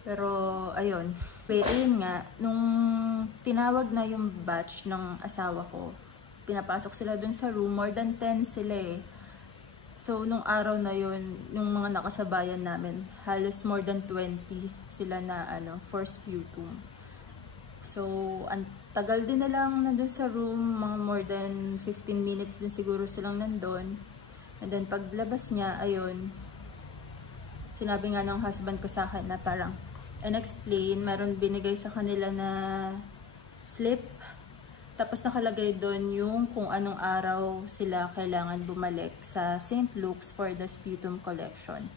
Pero ayun, ayun nga, nung tinawag na yung batch ng asawa ko, pinapasok sila dun sa room, more than 10 sila eh. So, nung araw na yun, yung mga nakasabayan namin, halos more than 20 sila na for sputum. So, ang tagal din na lang nandun sa room, mga more than 15 minutes din siguro silang nandun. And then, paglabas niya, ayun, sinabi nga ng husband ko sa akin na parang, and explain, meron binigay sa kanila na slip. Tapos nakalagay doon yung kung anong araw sila kailangan bumalik sa St. Luke's for the sputum collection.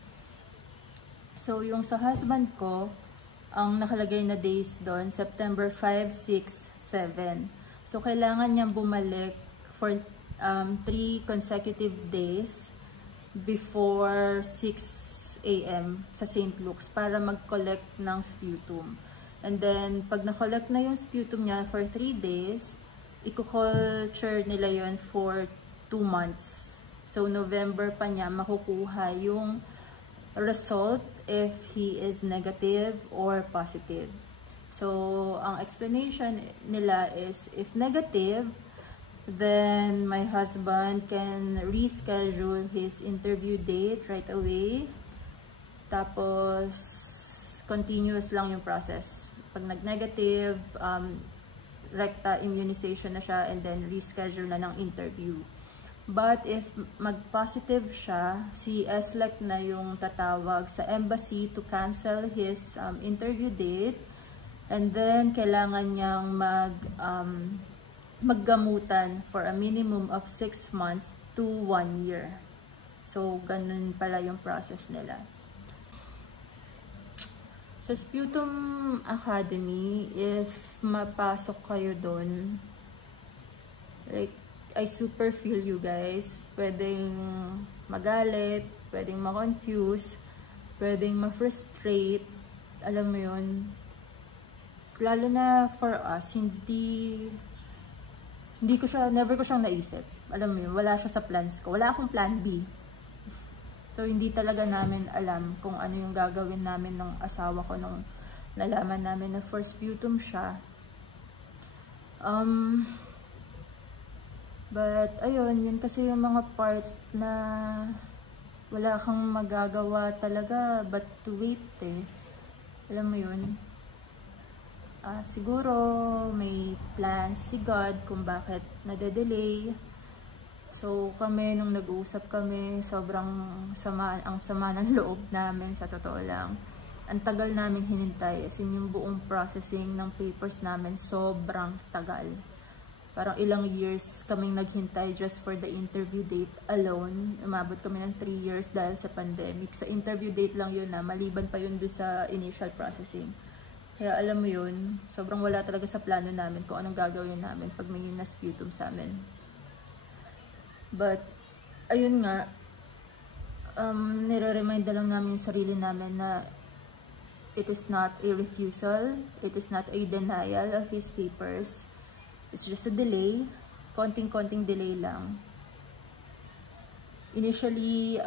So, yung sa husband ko, ang nakalagay na days doon, September 5, 6, 7. So, kailangan niyang bumalik for 3 consecutive days before 6 a.m. sa St. Luke's para mag-collect ng sputum. And then, pag na-collect na yung sputum niya for 3 days, i-culture nila yon for 2 months. So, November pa niya makukuha yung result if he is negative or positive. So, ang explanation nila is, if negative, then my husband can reschedule his interview date right away. Tapos, continuous lang yung process. Pag nag-negative, recta immunization na siya and then reschedule na ng interview. But if mag-positive siya, si SLEC na yung tatawag sa embassy to cancel his interview date and then kailangan niyang maggamutan for a minimum of 6 months to 1 year. So, ganun pala yung process nila. Sa Sputum Academy, if mapasok kayo doon, like, I super feel you guys. Pwedeng magalit, pwedeng ma-confuse, pwedeng ma-frustrate, alam mo yun. lalo na for us, never ko siyang naisip. Alam mo yun, wala siya sa plans ko. Wala akong plan B. So, hindi talaga namin alam kung ano yung gagawin namin ng asawa ko nung nalaman namin na first sputum siya. But, ayun, yun kasi yung mga part na wala kang magagawa talaga but to wait eh. Alam mo yun? Siguro may plans si God kung bakit nade-delay. So kami, nung nag-uusap kami, sobrang ang sama ng loob namin sa totoo lang. Ang tagal namin hinintay, as in yung buong processing ng papers namin, sobrang tagal. Parang ilang years kaming naghintay just for the interview date alone. Umabot kami ng 3 years dahil sa pandemic. Sa interview date lang yun maliban pa yun doon sa initial processing. Kaya alam mo yun, sobrang wala talaga sa plano namin kung anong gagawin namin pag may na-sputum sa amin. But, ayun nga, nire-remind na lang namin yung sarili namin na it is not a refusal, it is not a denial of his papers. It's just a delay, konting-konting delay lang. Initially,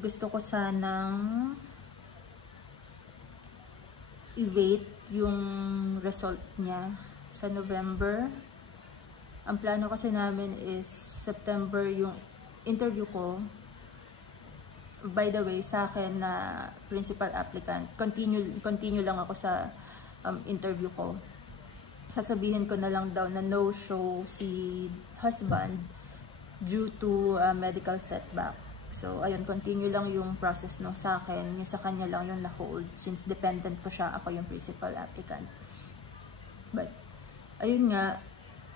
gusto ko sanang i-wait yung result niya sa November. Ang plano kasi namin is September yung interview ko. By the way, sa akin na principal applicant, continue lang ako sa interview ko. Sasabihin ko na lang daw na no-show si husband due to medical setback. So, ayun, continue lang yung process no sa akin. Yung sa kanya lang yung na-hold since dependent ko siya, ako yung principal applicant. But, ayun nga,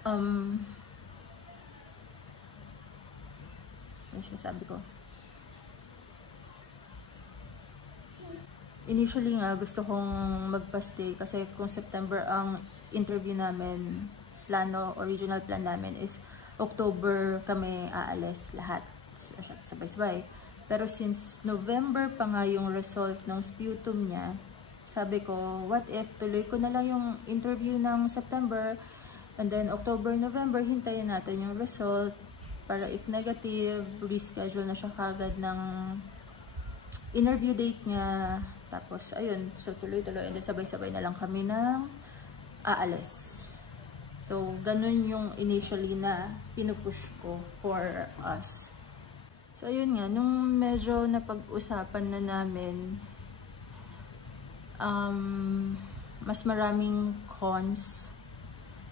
ano sabi ko? Initially nga, gusto kong magpa-stay kasi kung September ang interview namin, original plan namin is October kami aalis lahat. Sabay-sabay. Pero since November pa nga yung result ng sputum niya, sabi ko, what if tuloy ko na lang yung interview ng September and then October, November, hintayin natin yung result para if negative, reschedule na siya kagad ng interview date niya. Tapos, ayun, so tuloy-tuloy and then sabay-sabay na lang kami ng aalis. So, ganun yung initially na pinupush ko for us. So, ayun nga, nung medyo napag-usapan na namin, mas maraming cons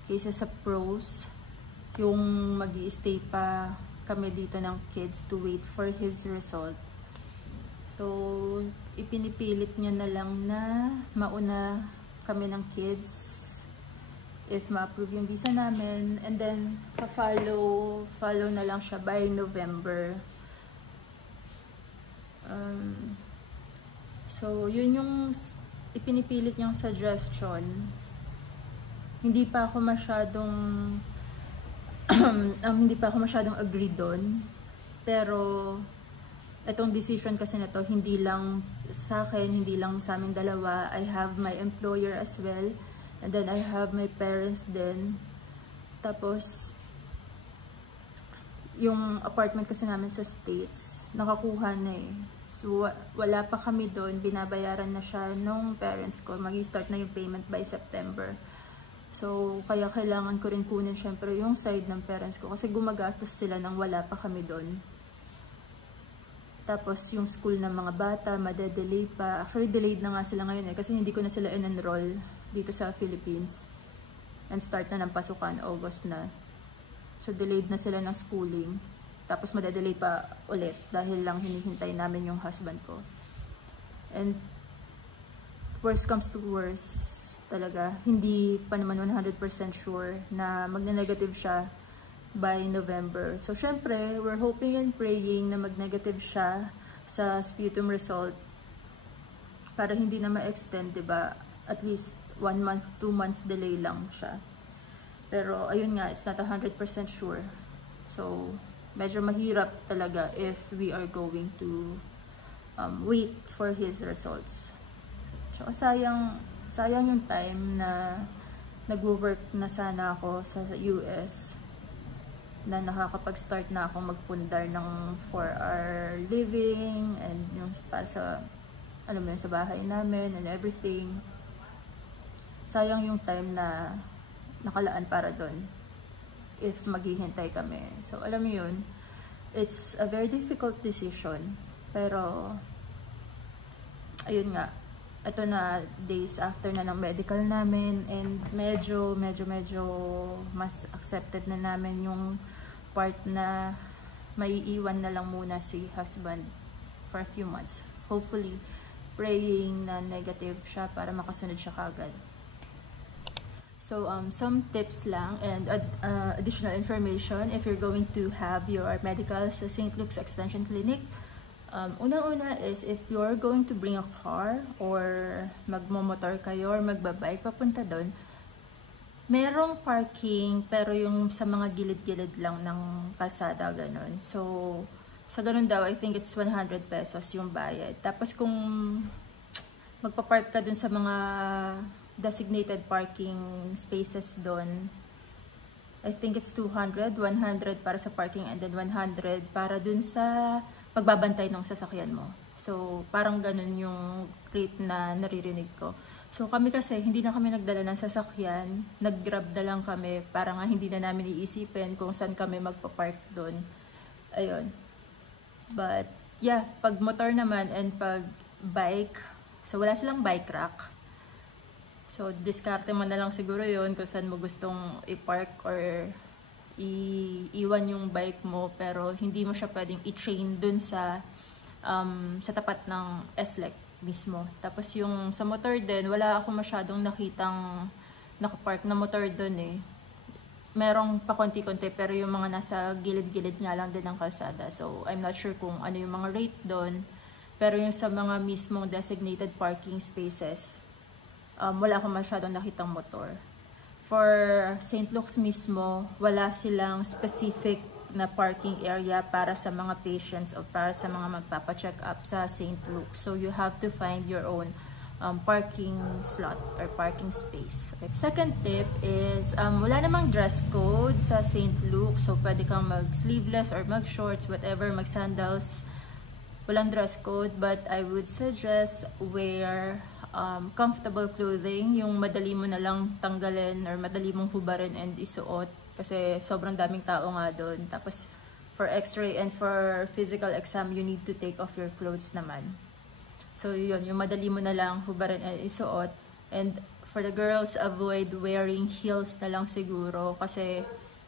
kaysa sa pros, yung mag-i-stay pa kami dito ng kids to wait for his result. So, ipinipilit niya na lang na mauna kami ng kids if ma-approve yung visa namin, and then follow na lang siya by November. So, yun yung ipinipilit niyang suggestion. Hindi pa ako masyadong agree doon. Pero, itong decision kasi na to, hindi lang sa akin, hindi lang sa aming dalawa. I have my employer as well. And then, I have my parents din. Tapos, yung apartment kasi namin sa States, nakakuha na eh. So, wala pa kami doon. Binabayaran na siya nung parents ko. Mag-start na yung payment by September. So, kaya kailangan ko rin kunin syempre yung side ng parents ko. Kasi gumagastos sila nang wala pa kami doon. Tapos, yung school ng mga bata, madedelay pa. Actually, delayed na nga sila ngayon eh. Kasi hindi ko na sila in-enroll dito sa Philippines. And start na ng pasukan, August na. So, delayed na sila ng schooling. Tapos, madedelay pa ulit dahil lang hinihintay namin yung husband ko. And, worst comes to worst, talaga, hindi pa naman 100% sure na magne-negative siya by November. So, syempre, we're hoping and praying na mag-negative siya sa sputum result para hindi na ma-extend, diba? At least 1 month, 2 months delay lang siya. Pero, ayun nga, it's not 100% sure. So, medyo mahirap talaga if we are going to wait for his results. So, sayang yung time na nag-work na sana ako sa US, na nakakapag-start na akong magpundar ng 4-hour living and yung para sa, alam mo yun, sa bahay namin and everything. Sayang yung time na nakalaan para doon if maghihintay kami. So, alam mo yun, it's a very difficult decision. Pero, ayun nga, ito na days after na ng medical namin and medyo mas accepted na namin yung part na maiiwan na lang muna si husband for a few months. Hopefully, praying na negative siya para makasunod siya kagad. So, some tips lang and additional information if you're going to have your medical sa St. Luke's Extension Clinic. Unang-una is if you're going to bring a car or magmomotor kayo or magbabike papunta doon, merong parking pero yung sa mga gilid-gilid lang ng kalsada, ganun. So, sa ganun daw, I think it's 100 pesos yung bayad. Tapos kung magpapark ka dun sa mga designated parking spaces doon, I think it's 200, 100 para sa parking and then 100 para dun sa pagbabantay ng sasakyan mo. So, parang ganun yung rate na naririnig ko. So, kami kasi, hindi na kami nagdala ng sasakyan. Nag-grab na lang kami para nga hindi na namin iisipin kung saan kami magpapark doon. Ayun. But, yeah, pag motor naman and pag bike, so wala silang bike rack. So, diskarte mo na lang siguro yun kung saan mo gustong i-park or iiwan yung bike mo, pero hindi mo siya pwedeng i-chain dun sa tapat ng SLEC mismo. Tapos yung sa motor din, wala ako masyadong nakitang nakapark na motor dun eh. Merong pa konti-konti pero yung mga nasa gilid-gilid nga lang din ng kalsada. So I'm not sure kung ano yung mga rate dun. Pero yung sa mga mismong designated parking spaces, wala akong masyadong nakitang motor. For St. Luke's mismo, wala silang specific na parking area para sa mga patients o para sa mga magpapacheck up sa St. Luke's. So you have to find your own parking slot or parking space. Okay. Second tip is wala namang dress code sa St. Luke's. So pwede kang mag-sleeveless or mag-shorts, whatever, mag-sandals. Walang dress code, but I would suggest wear comfortable clothing, yung madali mo na lang tanggalin or madali mong hubarin and isuot kasi sobrang daming tao nga doon. Tapos for x-ray and for physical exam, you need to take off your clothes naman. So yun, yung madali mo na lang hubarin and isuot. And for the girls, avoid wearing heels na lang siguro kasi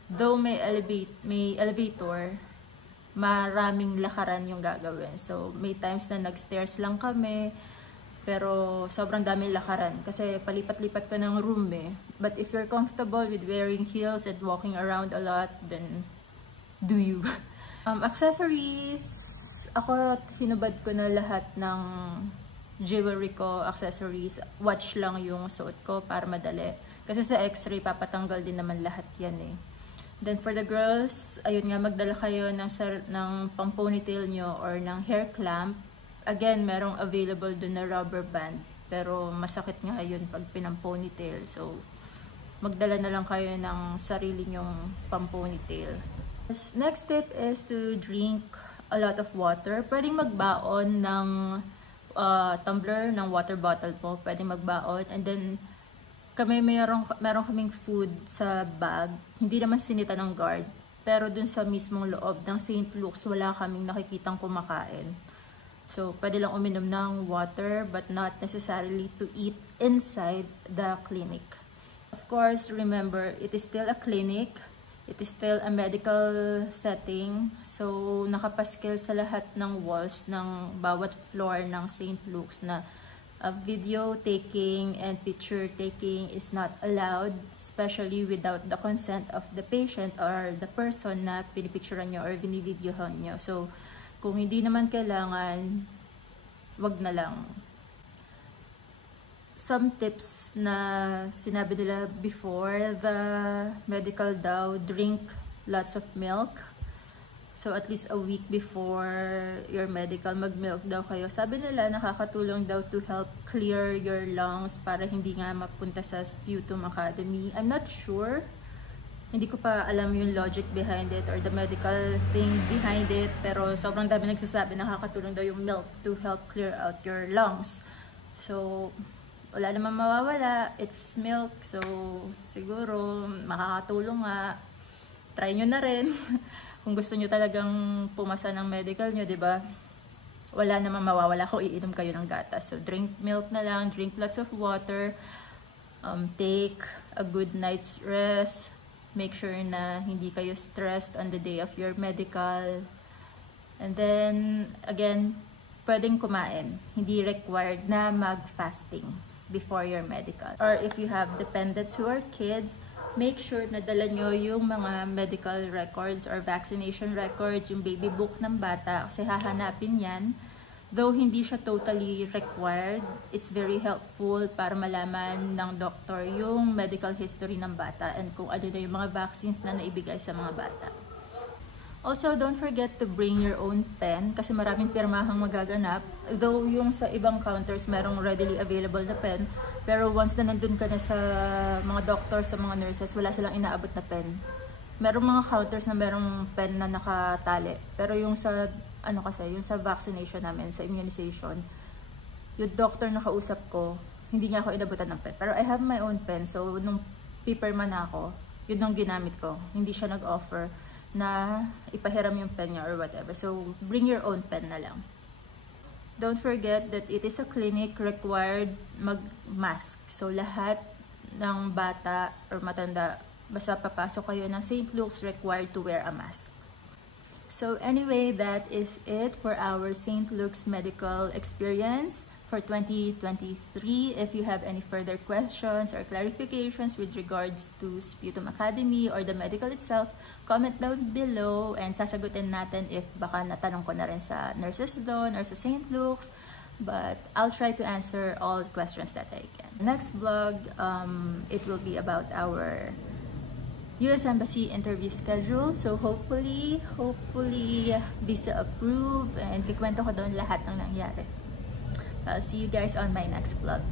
though may elevator, maraming lakaran yung gagawin. So may times na nag-stairs lang kami, pero sobrang daming lakaran kasi palipat-lipat ka ng room eh. But if you're comfortable with wearing heels and walking around a lot, then do you. Accessories, ako hinubad ko na lahat ng jewelry ko, accessories. Watch lang yung suot ko para madali. Kasi sa x-ray, papatanggal din naman lahat yan eh. Then for the girls, ayun nga, magdala kayo ng pang ponytail nyo or ng hair clamp. Again, merong available dun na rubber band. Pero masakit nga yun pag pinang-ponytail. So, magdala na lang kayo ng sarili nyong pang-ponytail. Next tip is to drink a lot of water. Pwedeng magbaon ng tumbler, ng water bottle po. Pwedeng magbaon. And then, meron kaming food sa bag. Hindi naman sinita ng guard. Pero dun sa mismong loob ng St. Luke's, wala kaming nakikitang kumakain. So, pwede lang uminom ng water but not necessarily to eat inside the clinic. Of course, remember, it is still a clinic. It is still a medical setting. So, nakapaskil sa lahat ng walls ng bawat floor ng St. Luke's na video taking and picture taking is not allowed, especially without the consent of the patient or the person na pinipicturean nyo or binibidyohan nyo. So, kung hindi naman kailangan, wag na lang. Some tips na sinabi nila before the medical daw, drink lots of milk. So at least a week before your medical, mag-milk daw kayo. Sabi nila nakakatulong daw to help clear your lungs para hindi nga mapunta sa sputum academy. I'm not sure. Hindi ko pa alam yung logic behind it or the medical thing behind it. Pero sobrang dami nagsasabi nakakatulong daw yung milk to help clear out your lungs. So wala namang mawawala. It's milk. So siguro makakatulong nga. Try nyo na rin. Kung gusto nyo talagang pumasa ng medical nyo, di ba? Wala namang mawawala kung iinom kayo ng gatas. So, drink milk na lang, drink lots of water, take a good night's rest, make sure na hindi kayo stressed on the day of your medical. And then, again, pwedeng kumain. Hindi required na mag-fasting before your medical. Or if you have dependents who are kids, make sure na dala nyo yung mga medical records or vaccination records, yung baby book ng bata, kasi hahanapin yan. Though hindi siya totally required, it's very helpful para malaman ng doktor yung medical history ng bata and kung ano na yung mga vaccines na naibigay sa mga bata. Also, don't forget to bring your own pen kasi maraming pirmahang magaganap. Though yung sa ibang counters merong readily available na pen, pero once na nandun ka na sa mga doctors, sa mga nurses, wala silang inaabot na pen. Merong mga counters na merong pen na nakatali. Pero yung sa, yung sa vaccination namin, sa immunization, yung doctor na kausap ko, hindi niya ako inabutan ng pen. Pero I have my own pen, so nung pipirma na ako, yun ang ginamit ko. Hindi siya nag-offer na ipahiram yung pen niya or whatever. So, bring your own pen na lang. Don't forget that it is a clinic required mag-mask. So, lahat ng bata or matanda, basta papasok kayo ng St. Luke's, required to wear a mask. So, anyway, that is it for our St. Luke's medical experience for 2023. If you have any further questions or clarifications with regards to Sputum Academy or the medical itself, comment down below and sasagutin natin if baka natanong ko na rin sa nurses doon or sa St. Luke's. But I'll try to answer all questions that I can. Next vlog, it will be about our US Embassy interview schedule. So hopefully visa approved and kikwento ko doon lahat ng nangyari. I'll see you guys on my next vlog.